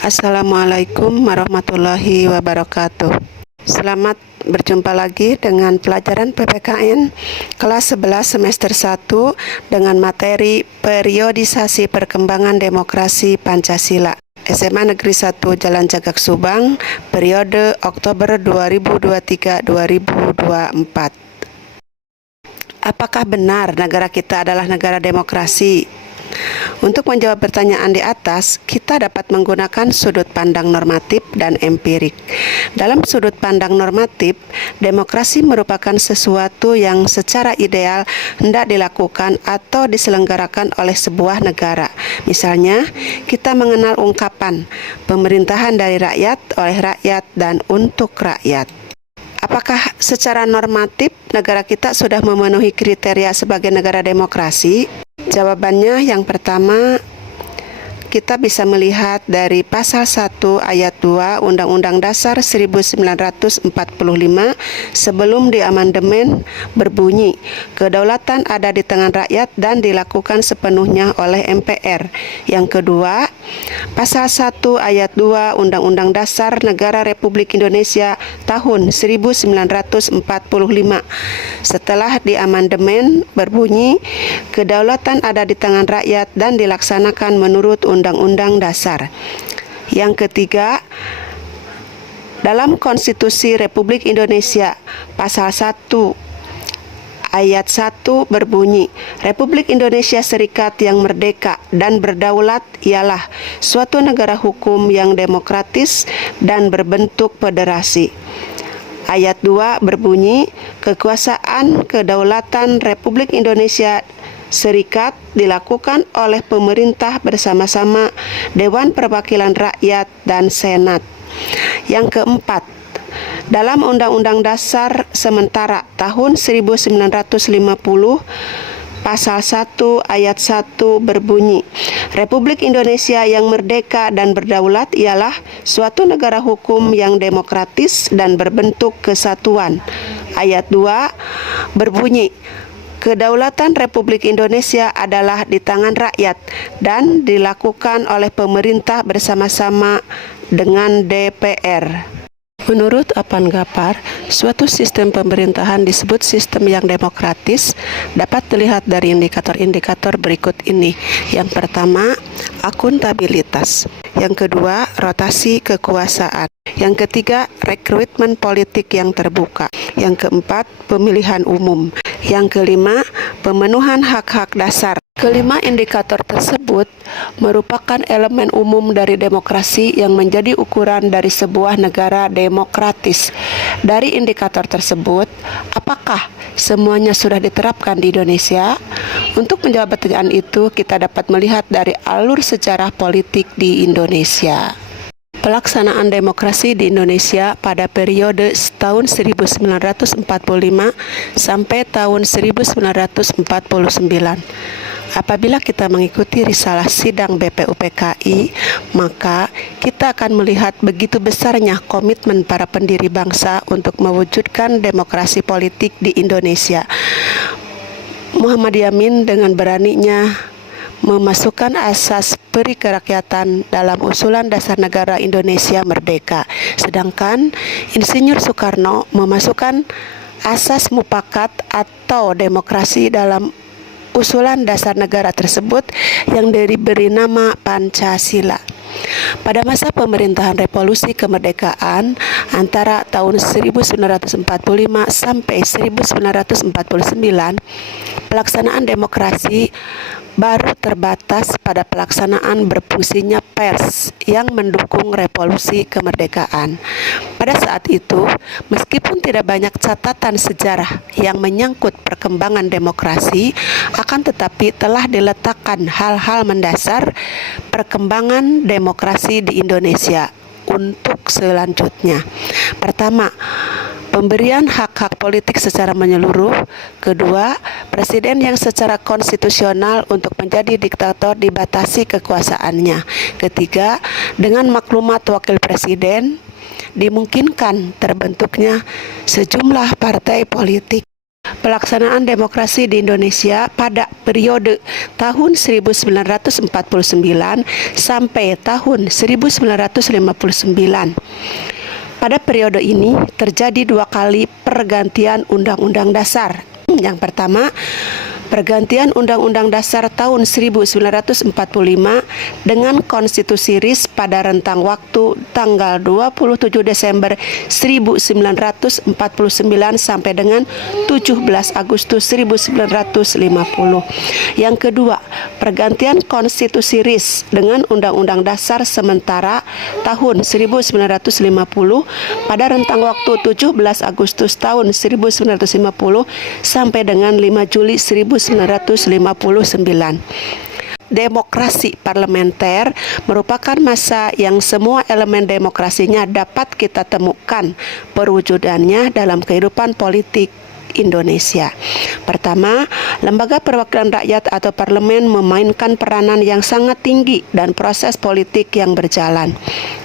Assalamualaikum warahmatullahi wabarakatuh. Selamat berjumpa lagi dengan pelajaran PPKN kelas 11 semester 1 dengan materi periodisasi perkembangan demokrasi Pancasila. SMA Negeri 1 Jalan Cagak Subang, periode Oktober 2023-2024. Apakah benar negara kita adalah negara demokrasi? Untuk menjawab pertanyaan di atas, kita dapat menggunakan sudut pandang normatif dan empirik. Dalam sudut pandang normatif, demokrasi merupakan sesuatu yang secara ideal hendak dilakukan atau diselenggarakan oleh sebuah negara. Misalnya, kita mengenal ungkapan pemerintahan dari rakyat, oleh rakyat, dan untuk rakyat. Apakah secara normatif negara kita sudah memenuhi kriteria sebagai negara demokrasi? Jawabannya yang pertama, kita bisa melihat dari pasal 1 ayat 2 Undang-Undang Dasar 1945 sebelum diamandemen berbunyi, kedaulatan ada di tangan rakyat dan dilakukan sepenuhnya oleh MPR. Yang kedua, pasal 1 ayat 2 Undang-Undang Dasar Negara Republik Indonesia tahun 1945 setelah diamandemen berbunyi, kedaulatan ada di tangan rakyat dan dilaksanakan menurut Undang-Undang Dasar. Yang ketiga, dalam Konstitusi Republik Indonesia pasal 1 ayat 1 berbunyi, Republik Indonesia Serikat yang merdeka dan berdaulat ialah suatu negara hukum yang demokratis dan berbentuk federasi. Ayat 2 berbunyi, kekuasaan kedaulatan Republik Indonesia Serikat dilakukan oleh pemerintah bersama-sama Dewan Perwakilan Rakyat dan Senat. Yang keempat, dalam Undang-Undang Dasar Sementara tahun 1950 pasal 1 ayat 1 berbunyi, Republik Indonesia yang merdeka dan berdaulat ialah suatu negara hukum yang demokratis dan berbentuk kesatuan. Ayat 2 berbunyi, kedaulatan Republik Indonesia adalah di tangan rakyat dan dilakukan oleh pemerintah bersama-sama dengan DPR. Menurut Apan Gapar, suatu sistem pemerintahan disebut sistem yang demokratis dapat dilihat dari indikator-indikator berikut ini. Yang pertama, akuntabilitas. Yang kedua, rotasi kekuasaan. Yang ketiga, rekrutmen politik yang terbuka. Yang keempat, pemilihan umum. Yang kelima, pemenuhan hak-hak dasar. Kelima indikator tersebut merupakan elemen umum dari demokrasi yang menjadi ukuran dari sebuah negara demokratis. Dari indikator tersebut, apakah semuanya sudah diterapkan di Indonesia? Untuk menjawab pertanyaan itu, kita dapat melihat dari alur sejarah politik di Indonesia. Pelaksanaan demokrasi di Indonesia pada periode tahun 1945 sampai tahun 1949. Apabila kita mengikuti risalah sidang BPUPKI, maka kita akan melihat begitu besarnya komitmen para pendiri bangsa untuk mewujudkan demokrasi politik di Indonesia. Muhammad Yamin dengan beraninya memasukkan asas peri kerakyatan dalam usulan dasar negara Indonesia merdeka. Sedangkan Insinyur Soekarno memasukkan asas mufakat atau demokrasi dalam usulan dasar negara tersebut yang diberi nama Pancasila. Pada masa pemerintahan revolusi kemerdekaan antara tahun 1945 sampai 1949, pelaksanaan demokrasi baru terbatas pada pelaksanaan berfungsinya pers yang mendukung revolusi kemerdekaan. Pada saat itu, meskipun tidak banyak catatan sejarah yang menyangkut perkembangan demokrasi, akan tetapi telah diletakkan hal-hal mendasar perkembangan demokrasi di Indonesia untuk selanjutnya. Pertama, pemberian hak-hak politik secara menyeluruh. Kedua, presiden yang secara konstitusional untuk menjadi diktator dibatasi kekuasaannya. Ketiga, dengan maklumat wakil presiden dimungkinkan terbentuknya sejumlah partai politik. Pelaksanaan demokrasi di Indonesia pada periode tahun 1949 sampai tahun 1959. Pada periode ini terjadi 2 kali pergantian Undang-Undang Dasar. Yang pertama, pergantian Undang-Undang Dasar tahun 1945 dengan Konstitusi RIS pada rentang waktu tanggal 27 Desember 1949 sampai dengan 17 Agustus 1950. Yang kedua, pergantian Konstitusi RIS dengan Undang-Undang Dasar sementara tahun 1950 pada rentang waktu 17 Agustus tahun 1950 sampai dengan 5 Juli 1959. Demokrasi parlementer merupakan masa yang semua elemen demokrasinya dapat kita temukan perwujudannya dalam kehidupan politik Indonesia. Pertama, lembaga perwakilan rakyat atau parlemen memainkan peranan yang sangat tinggi dan proses politik yang berjalan.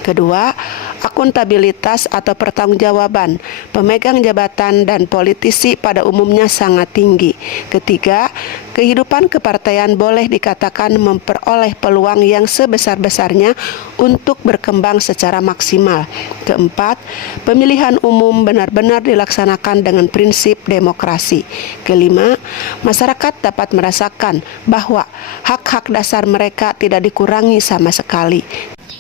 Kedua, akuntabilitas atau pertanggungjawaban pemegang jabatan dan politisi pada umumnya sangat tinggi. Ketiga, kehidupan kepartaian boleh dikatakan memperoleh peluang yang sebesar-besarnya untuk berkembang secara maksimal. Keempat, pemilihan umum benar-benar dilaksanakan dengan prinsip demokrasi. Kelima, masyarakat dapat merasakan bahwa hak-hak dasar mereka tidak dikurangi sama sekali.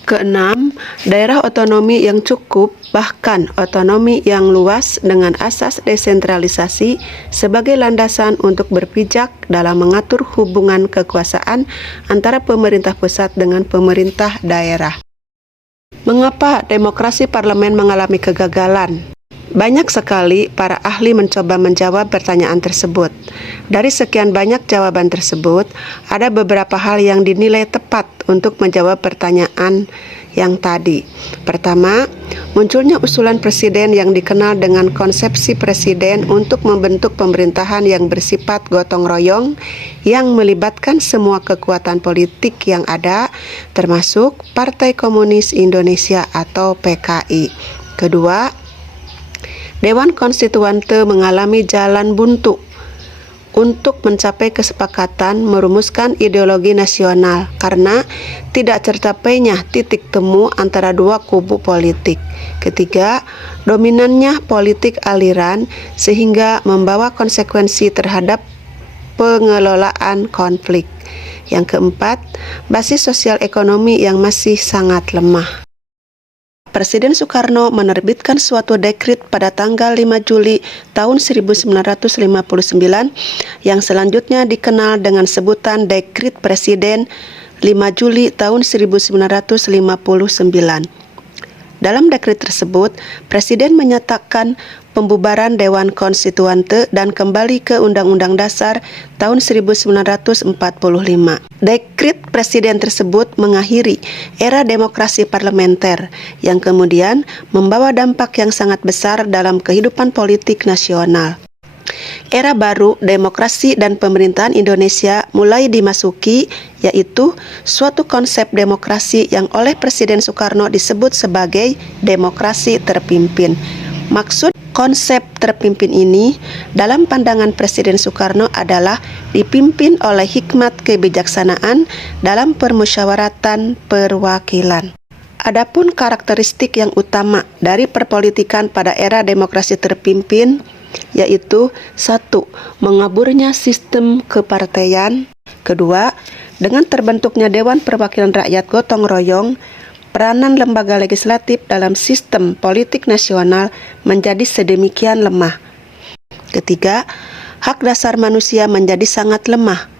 Keenam, daerah otonomi yang cukup, bahkan otonomi yang luas dengan asas desentralisasi sebagai landasan untuk berpijak dalam mengatur hubungan kekuasaan antara pemerintah pusat dengan pemerintah daerah. Mengapa demokrasi parlemen mengalami kegagalan? Banyak sekali para ahli mencoba menjawab pertanyaan tersebut. Dari sekian banyak jawaban tersebut, ada beberapa hal yang dinilai tepat untuk menjawab pertanyaan yang tadi. Pertama, munculnya usulan presiden yang dikenal dengan konsepsi presiden untuk membentuk pemerintahan yang bersifat gotong royong yang melibatkan semua kekuatan politik yang ada, termasuk Partai Komunis Indonesia atau PKI. Kedua, Dewan Konstituante mengalami jalan buntu untuk mencapai kesepakatan merumuskan ideologi nasional karena tidak tercapainya titik temu antara dua kubu politik. Ketiga, dominannya politik aliran sehingga membawa konsekuensi terhadap pengelolaan konflik. Yang keempat, basis sosial ekonomi yang masih sangat lemah. Presiden Soekarno menerbitkan suatu dekrit pada tanggal 5 Juli tahun 1959 yang selanjutnya dikenal dengan sebutan Dekrit Presiden 5 Juli tahun 1959. Dalam dekrit tersebut, Presiden menyatakan pembubaran Dewan Konstituante dan kembali ke Undang-Undang Dasar tahun 1945. Dekrit Presiden tersebut mengakhiri era demokrasi parlementer yang kemudian membawa dampak yang sangat besar dalam kehidupan politik nasional. Era baru demokrasi dan pemerintahan Indonesia mulai dimasuki, yaitu suatu konsep demokrasi yang oleh Presiden Soekarno disebut sebagai demokrasi terpimpin. Maksud konsep terpimpin ini dalam pandangan Presiden Soekarno adalah dipimpin oleh hikmat kebijaksanaan dalam permusyawaratan perwakilan. Adapun karakteristik yang utama dari perpolitikan pada era demokrasi terpimpin yaitu 1. Mengaburnya sistem kepartaian. Kedua, dengan terbentuknya Dewan Perwakilan Rakyat gotong royong, peranan lembaga legislatif dalam sistem politik nasional menjadi sedemikian lemah. Ketiga, hak dasar manusia menjadi sangat lemah.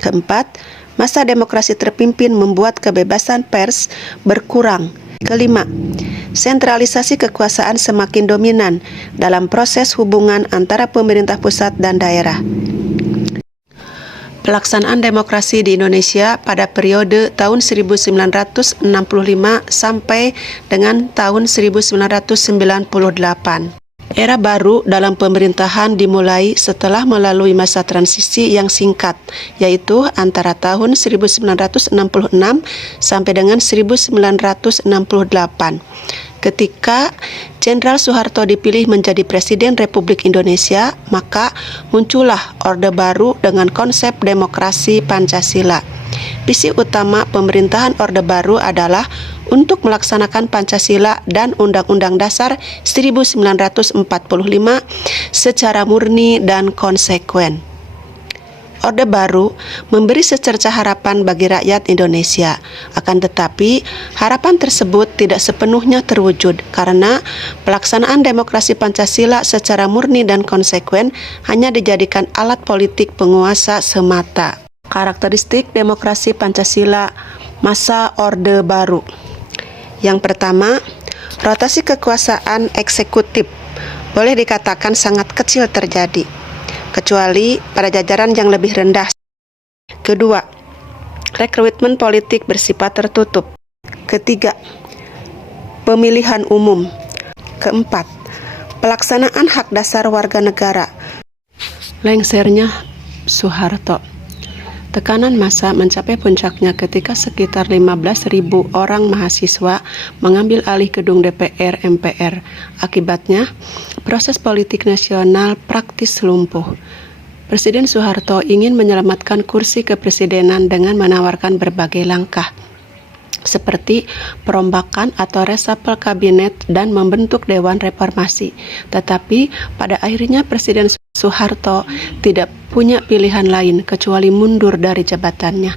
Keempat, masa demokrasi terpimpin membuat kebebasan pers berkurang. Kelima, sentralisasi kekuasaan semakin dominan dalam proses hubungan antara pemerintah pusat dan daerah. Pelaksanaan demokrasi di Indonesia pada periode tahun 1965 sampai dengan tahun 1998. Era baru dalam pemerintahan dimulai setelah melalui masa transisi yang singkat, yaitu antara tahun 1966 sampai dengan 1968. Ketika Jenderal Soeharto dipilih menjadi Presiden Republik Indonesia, maka muncullah Orde Baru dengan konsep demokrasi Pancasila. Visi utama pemerintahan Orde Baru adalah untuk melaksanakan Pancasila dan Undang-Undang Dasar 1945 secara murni dan konsekuen. Orde Baru memberi secerca harapan bagi rakyat Indonesia. Akan tetapi, harapan tersebut tidak sepenuhnya terwujud karena pelaksanaan demokrasi Pancasila secara murni dan konsekuen hanya dijadikan alat politik penguasa semata. Karakteristik demokrasi Pancasila masa Orde Baru. Yang pertama, rotasi kekuasaan eksekutif boleh dikatakan sangat kecil terjadi, kecuali pada jajaran yang lebih rendah. Kedua, rekrutmen politik bersifat tertutup. Ketiga, pemilihan umum. Keempat, pelaksanaan hak dasar warga negara. Lengsernya Soeharto. Tekanan massa mencapai puncaknya ketika sekitar 15.000 orang mahasiswa mengambil alih gedung DPR MPR. Akibatnya, proses politik nasional praktis lumpuh. Presiden Soeharto ingin menyelamatkan kursi kepresidenan dengan menawarkan berbagai langkah, seperti perombakan atau resapel kabinet dan membentuk Dewan Reformasi. Tetapi pada akhirnya Presiden Soeharto tidak punya pilihan lain kecuali mundur dari jabatannya.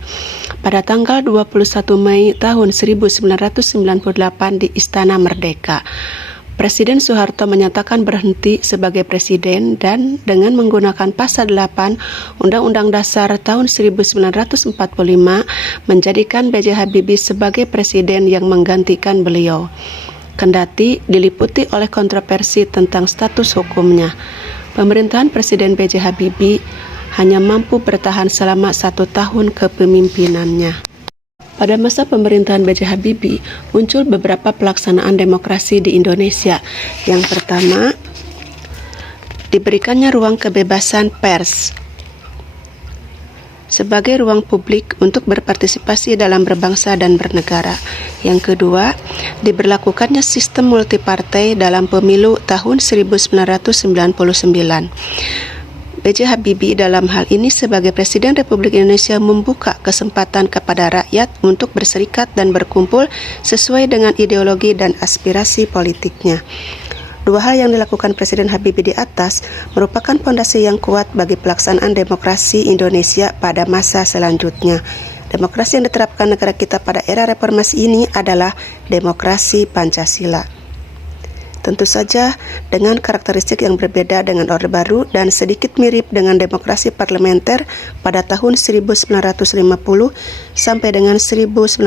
Pada tanggal 21 Mei tahun 1998 di Istana Merdeka, Presiden Soeharto menyatakan berhenti sebagai presiden dan dengan menggunakan pasal 8 Undang-Undang Dasar tahun 1945 menjadikan B.J. Habibie sebagai presiden yang menggantikan beliau. Kendati diliputi oleh kontroversi tentang status hukumnya, pemerintahan Presiden B.J. Habibie hanya mampu bertahan selama 1 tahun kepemimpinannya. Pada masa pemerintahan B.J. Habibie, muncul beberapa pelaksanaan demokrasi di Indonesia. Yang pertama, diberikannya ruang kebebasan pers sebagai ruang publik untuk berpartisipasi dalam berbangsa dan bernegara. Yang kedua, diberlakukannya sistem multipartai dalam pemilu tahun 1999. B.J. Habibie dalam hal ini sebagai Presiden Republik Indonesia membuka kesempatan kepada rakyat untuk berserikat dan berkumpul sesuai dengan ideologi dan aspirasi politiknya. Dua hal yang dilakukan Presiden Habibie di atas merupakan fondasi yang kuat bagi pelaksanaan demokrasi Indonesia pada masa selanjutnya. Demokrasi yang diterapkan negara kita pada era reformasi ini adalah demokrasi Pancasila. Tentu saja dengan karakteristik yang berbeda dengan Orde Baru dan sedikit mirip dengan demokrasi parlementer pada tahun 1950 sampai dengan 1959.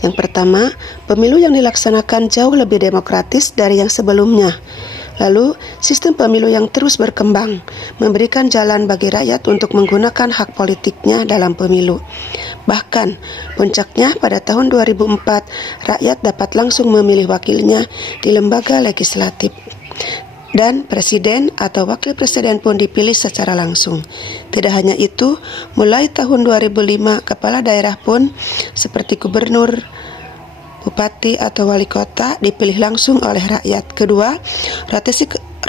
Yang pertama, pemilu yang dilaksanakan jauh lebih demokratis dari yang sebelumnya. Lalu, sistem pemilu yang terus berkembang, memberikan jalan bagi rakyat untuk menggunakan hak politiknya dalam pemilu. Bahkan, puncaknya pada tahun 2004, rakyat dapat langsung memilih wakilnya di lembaga legislatif. Dan presiden atau wakil presiden pun dipilih secara langsung. Tidak hanya itu, mulai tahun 2005, kepala daerah pun seperti gubernur, bupati atau wali kota dipilih langsung oleh rakyat. Kedua,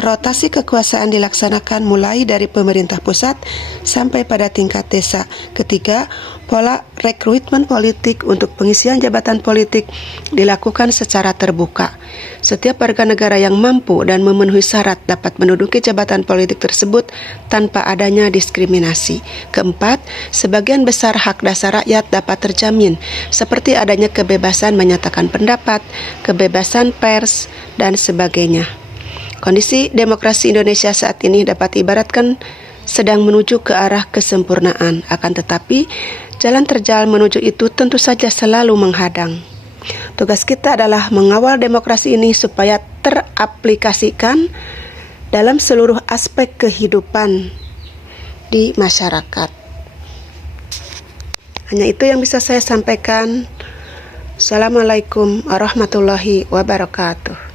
rotasi kekuasaan dilaksanakan mulai dari pemerintah pusat sampai pada tingkat desa. Ketiga, pola rekrutmen politik untuk pengisian jabatan politik dilakukan secara terbuka. Setiap warga negara yang mampu dan memenuhi syarat dapat menduduki jabatan politik tersebut tanpa adanya diskriminasi. Keempat, sebagian besar hak dasar rakyat dapat terjamin, seperti adanya kebebasan menyatakan pendapat, kebebasan pers, dan sebagainya. Kondisi demokrasi Indonesia saat ini dapat ibaratkan sedang menuju ke arah kesempurnaan. Akan tetapi, jalan terjal menuju itu tentu saja selalu menghadang. Tugas kita adalah mengawal demokrasi ini supaya teraplikasikan dalam seluruh aspek kehidupan di masyarakat. Hanya itu yang bisa saya sampaikan. Assalamualaikum warahmatullahi wabarakatuh.